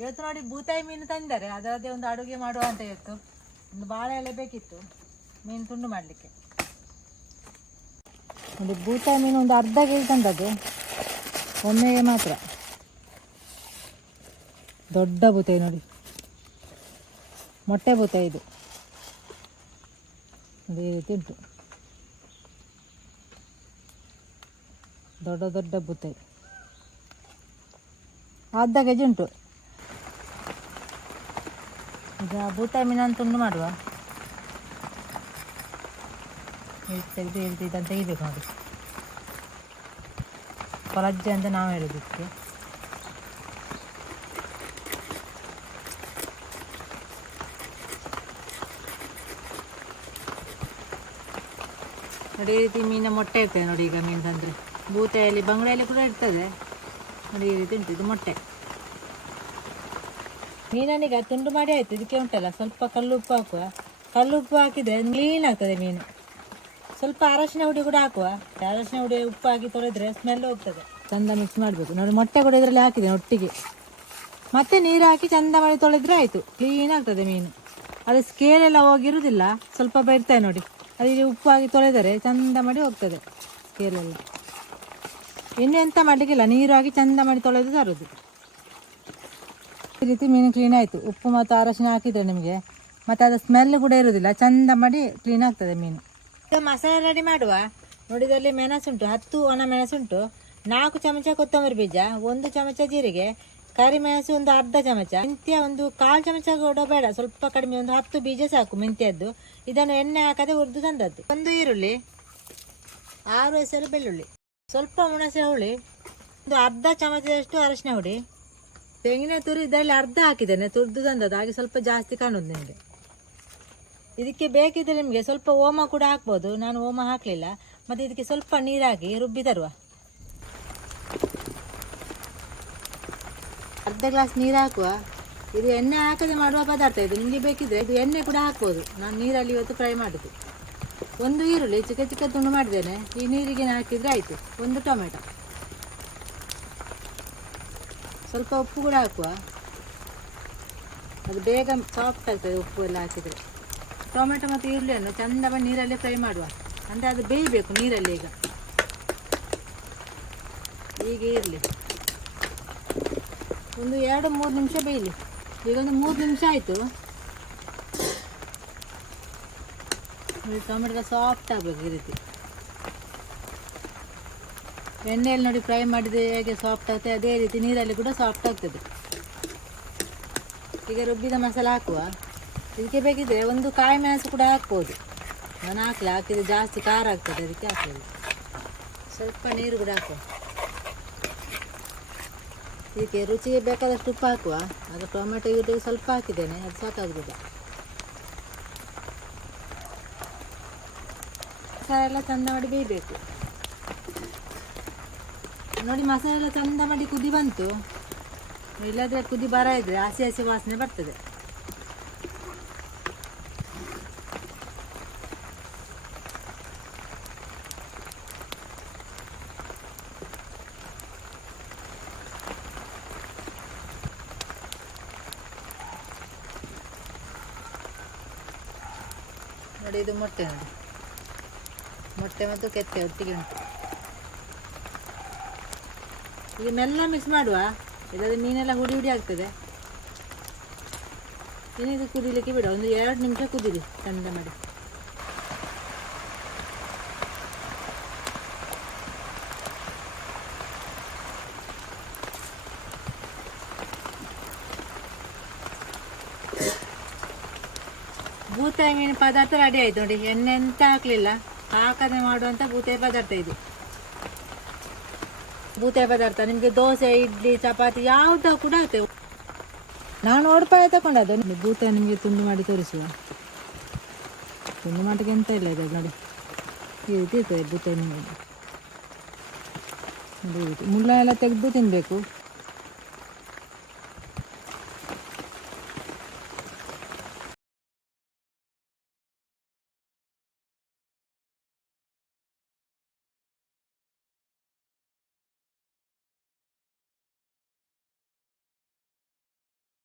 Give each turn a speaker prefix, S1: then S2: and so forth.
S1: ಇವತ್ತು ನೋಡಿ ಬೂತಾಯಿ ಮೀನು ತಂದಿದ್ದಾರೆ ಅದರದ್ದೇ ಒಂದು ಅಡುಗೆ ಮಾಡುವ ಅಂತ ಇವತ್ತು. ಒಂದು ಬಾಳೆ ಎಲೆ ಬೇಕಿತ್ತು, ಮೀನು ತುಂಡು ಮಾಡಲಿಕ್ಕೆ. ಒಂದು ಬೂತಾಯಿ ಮೀನು ಒಂದು ಅರ್ಧ ಕೆ ಜಿ ತಂದದ್ದು ಒಮ್ಮೆಗೆ ಮಾತ್ರ. ದೊಡ್ಡ ಬೂತಾಯಿ ನೋಡಿ. ಮೊಟ್ಟೆ ಬೂತಾಯಿ ಇದು. ಈ ರೀತಿ ಉಂಟು ದೊಡ್ಡ ದೊಡ್ಡ ಬೂತಾಯಿ. ಅರ್ಧ ಕೆ ಜಿ ಉಂಟು. ಈಗ ಬೂತಾಯಿ ಮೀನನ್ನು ತುಂಡು ಮಾಡುವ. ತೆಗೆದು ಇಳಿದು ಇದನ್ನು ತೆಗಿಬೇಕು ನೋಡಿ. ಕೊಲಜ್ಜೆ ಅಂತ ನಾವು ಹೇಳೋದಕ್ಕೆ. ನೋಡಿ ಈ ರೀತಿ ಮೀನು ಮೊಟ್ಟೆ ಇರ್ತದೆ ನೋಡಿ ಈಗ ಮೀನು ತಂದರೆ ಬೂತೆಯಲ್ಲಿ ಬಂಗಡೆಯಲ್ಲಿ ಕೂಡ ಇರ್ತದೆ. ನೋಡಿ ಈ ರೀತಿ ಉಂಟು, ಇದು ಮೊಟ್ಟೆ. ಮೀನನ್ನೀಗ ತುಂಡು ಮಾಡಿ ಆಯ್ತು, ಇದಕ್ಕೆ ಉಂಟಲ್ಲ, ಸ್ವಲ್ಪ ಕಲ್ಲುಪ್ಪು ಹಾಕುವ. ಕಲ್ಲುಪ್ಪು ಹಾಕಿದರೆ ಕ್ಲೀನ್ ಆಗ್ತದೆ ಮೀನು. ಸ್ವಲ್ಪ ಅರಶಿನ ಹುಡಿ ಕೂಡ ಹಾಕುವ. ಅರಶಿನ ಹುಡಿ, ಉಪ್ಪು ಹಾಕಿ ತೊಳೆದ್ರೆ ಸ್ಮೆಲ್ ಹೋಗ್ತದೆ. ಚಂದ ಮಿಕ್ಸ್ ಮಾಡಬೇಕು. ನೋಡಿ, ಮೊಟ್ಟೆ ಕೂಡ ಇದರಲ್ಲಿ ಹಾಕಿದೆ ಒಟ್ಟಿಗೆ. ಮತ್ತೆ ನೀರು ಹಾಕಿ ಚಂದ ಮಾಡಿ ತೊಳೆದ್ರೆ ಆಯಿತು. ಕ್ಲೀನ್ ಆಗ್ತದೆ ಮೀನು. ಅದು ಸ್ಕೇಲೆಲ್ಲ ಹೋಗಿರುವುದಿಲ್ಲ ಸ್ವಲ್ಪ ಬರ್ತದೆ ನೋಡಿ. ಅದಕ್ಕೆ ಇಲ್ಲಿ ಉಪ್ಪು ಹಾಕಿ ತೊಳೆದರೆ ಚಂದ ಮಾಡಿ ಹೋಗ್ತದೆ ಸ್ಕೇಲೆಲ್ಲ ಇನ್ನು ಎಂತ ಮಾಡಲಿಕ್ಕಿಲ್ಲ. ನೀರು ಹಾಕಿ ಚಂದ ಮಾಡಿ ತೊಳೆದು ತರೋದು ಈ ರೀತಿ ಮೀನು ಕ್ಲೀನ್ ಆಯಿತು. ಉಪ್ಪು ಮತ್ತು ಅರಶಿನ ಹಾಕಿದರೆ ನಿಮಗೆ. ಮತ್ತು ಅದು ಸ್ಮೆಲ್ ಕೂಡ ಇರೋದಿಲ್ಲ. ಚಂದ ಮಾಡಿ ಕ್ಲೀನ್ ಆಗ್ತದೆ ಮೀನು. ಈಗ ಮಸಾಲೆ ರೆಡಿ ಮಾಡುವ. ನೋಡಿದಲ್ಲಿ ಮೆಣಸುಂಟು ಹತ್ತು ಒಣ ಮೆಣಸುಂಟು ನಾಲ್ಕು ಚಮಚ ಕೊತ್ತಂಬರಿ ಬೀಜ, ಒಂದು ಚಮಚ ಜೀರಿಗೆ ಕರಿಮೆಣಸು ಒಂದು ಅರ್ಧ ಚಮಚ. ಮೆಂತ್ಯ ಒಂದು ಕಾಲು ಚಮಚ ಕೂಡ ಬೇಡ. ಸ್ವಲ್ಪ ಕಡಿಮೆ ಒಂದು ಹತ್ತು ಬೀಜ ಸಾಕು ಮೆಂತ್ಯದ್ದು. ಇದನ್ನು ಎಣ್ಣೆ ಹಾಕದೆ ಹುರಿದು ತಂದದ್ದು. ಒಂದು ಈರುಳ್ಳಿ, ಆರು ಹೆಸರು ಬೆಳ್ಳುಳ್ಳಿ. ಸ್ವಲ್ಪ ಹುಣಸೆ ಹುಳಿ, ಒಂದು ಅರ್ಧ ಚಮಚದಷ್ಟು ಅರಶಿನ ಹುಡಿ ತೆಂಗಿನ ತುರಿ ಇದರಲ್ಲಿ ಅರ್ಧ ಹಾಕಿದ್ದೇನೆ ತುರಿದು ತಂದದ್ದು ಹಾಗೆ ಸ್ವಲ್ಪ ಜಾಸ್ತಿ ಕಾಣುದು ನಿಮಗೆ. ಇದಕ್ಕೆ ಬೇಕಿದ್ರೆ ನಿಮಗೆ ಸ್ವಲ್ಪ ಓಮ ಕೂಡ ಹಾಕ್ಬೋದು. ನಾನು ಓಮ ಹಾಕಲಿಲ್ಲ. ಮತ್ತು ಇದಕ್ಕೆ ಸ್ವಲ್ಪ ನೀರು ಹಾಕಿ ರುಬ್ಬಿ ತರುವ. ಅರ್ಧ ಗ್ಲಾಸ್ ನೀರು ಹಾಕುವ. ಇದು ಎಣ್ಣೆ ಹಾಕದೆ ಮಾಡುವ ಪದಾರ್ಥ. ಇದು ನಿಮಗೆ ಬೇಕಿದ್ರೆ ಇದು ಎಣ್ಣೆ ಕೂಡ ಹಾಕ್ಬೋದು. ನಾನು ನೀರಲ್ಲಿ ಇವತ್ತು ಫ್ರೈ ಮಾಡಿದ್ದು. ಒಂದು ಈರುಳ್ಳಿ ಚಿಕ್ಕ ಚಿಕ್ಕ ತುಂಡು ಮಾಡಿದ್ದೇನೆ. ಈ ನೀರಿಗೆ ಹಾಕಿದರೆ ಆಯಿತು. ಒಂದು ಟೊಮೆಟೊ. ಸ್ವಲ್ಪ ಉಪ್ಪು ಕೂಡ ಹಾಕುವ. ಅದು ಬೇಗ ಸಾಫ್ಟ್ ಆಗ್ತದೆ ಉಪ್ಪು ಎಲ್ಲ ಹಾಕಿದರೆ. ಟೊಮೆಟೊ ಮತ್ತು ಈರುಳ್ಳಿಯನ್ನು ಚಂದ ನೀರಲ್ಲಿ ಫ್ರೈ ಮಾಡುವ. ಅಂದರೆ ಅದು ಬೇಯಬೇಕು ನೀರಲ್ಲಿ ಈಗ. ಈಗ ಇರಲಿ. ಒಂದು ಎರಡು, ಮೂರು ನಿಮಿಷ ಬೇಯಲಿ. ಈಗ ಒಂದು ಮೂರು ನಿಮಿಷ ಆಯಿತು. ಟೊಮೆಟೊ ಸಾಫ್ಟ್ ಆಗಬೇಕು ಈ ರೀತಿ. ಎಣ್ಣೆಯಲ್ಲಿ ನೋಡಿ ಫ್ರೈ ಮಾಡಿದರೆ ಹೇಗೆ ಸಾಫ್ಟ್ ಆಗ್ತದೆ ಅದೇ ರೀತಿ ನೀರಲ್ಲಿ ಕೂಡ ಸಾಫ್ಟ್ ಆಗ್ತದೆ. ಈಗ ರುಬ್ಬಿದ ಮಸಾಲ ಹಾಕುವ. ಇದಕ್ಕೆ ಬೇಕಿದ್ರೆ ಒಂದು ಕಾಯಿ ಮೆಣಸು ಕೂಡ ಹಾಕ್ಬೋದು. ನಾನು ಹಾಕಲಿ ಹಾಕಿದ್ರೆ ಜಾಸ್ತಿ ಖಾರ ಆಗ್ತದೆ, ಅದಕ್ಕೆ ಹಾಕೋದು ಸ್ವಲ್ಪ ನೀರು ಕೂಡ ಹಾಕುವ. ಇದಕ್ಕೆ ರುಚಿಗೆ ಬೇಕಾದಷ್ಟು ಉಪ್ಪು ಹಾಕುವ. ಅದು ಟೊಮೆಟೊ ಇದು ಸ್ವಲ್ಪ ಹಾಕಿದ್ದೇನೆ, ಅದು ಸಾಕಾಗುದಿಲ್ಲ. ಮಸಾಲೆ ಎಲ್ಲ ಚಂದ ಮಾಡಿ ಬೇಯಬೇಕು. ನೋಡಿ ಮಸಾಲೆ ಎಲ್ಲ ಚಂದ ಮಾಡಿ ಕುದಿ ಬಂತು. ಇಲ್ಲದ್ರೆ ಕುದಿ ಬರ ಇದ್ರೆ ಹಸಿ ಹಸಿ ವಾಸನೆ ಬರ್ತದೆ. ನೋಡಿ ಇದು ಮೊಟ್ಟೆ ನೋಡಿ. ಮೊಟ್ಟೆ ಮತ್ತು ಕೆತ್ತೆ ಒಟ್ಟಿಗೆ ಉಂಟು. ಮೆಲ್ಲ ಮಿಕ್ಸ್ ಮಾಡುವ. ಇಲ್ಲದ್ರೆ ಮೀನೆಲ್ಲ ಹುಡಿ ಹುಡಿ ಆಗ್ತದೆ. ಇನ್ನಿದು ಕುದಿಲಿಕ್ಕೆ ಬಿಡ. ಒಂದು ಎರಡು ನಿಮಿಷ ಕುದಿರಿ. ಚಂದ ಮಾಡಿ. ಬೂತಾಯಿ ಮೀನು ಪದಾರ್ಥ ರೆಡಿ ಆಯ್ತು ನೋಡಿ. ಎಣ್ಣೆ ಎಂತ ಹಾಕ್ಲಿಲ್ಲ. ಹಾಕದೆ ಮಾಡುವಂಥ ಬೂತಾಯಿ ಪದಾರ್ಥ ಇದು. ಬೂತಾಯಿ ಪದಾರ್ಥ ನಿಮಗೆ ದೋಸೆ ಇಡ್ಲಿ ಚಪಾತಿ ಯಾವ್ದು ಕೂಡ ಆಗ್ತೇವೆ ನಾನು ಉಡುಪಾಯ ತಗೊಂಡದ್ದು ನೋಡಿ, ಬೂತ ನಿಮಗೆ ತುಂಡು ಮಾಡಿ ತೋರಿಸುವ. ತುಂಡು ಮಾಡಿಗೆ ಎಂತ ಇಲ್ಲ ಇದೆ ನೋಡಿ. ಈ ರೀತಿ ಇರ್ತದೆ ಭೂತ ನಿಮಗೆ ಮುಳ್ಳ ಎಲ್ಲ ತೆಗೆದು ತಿನ್ನಬೇಕು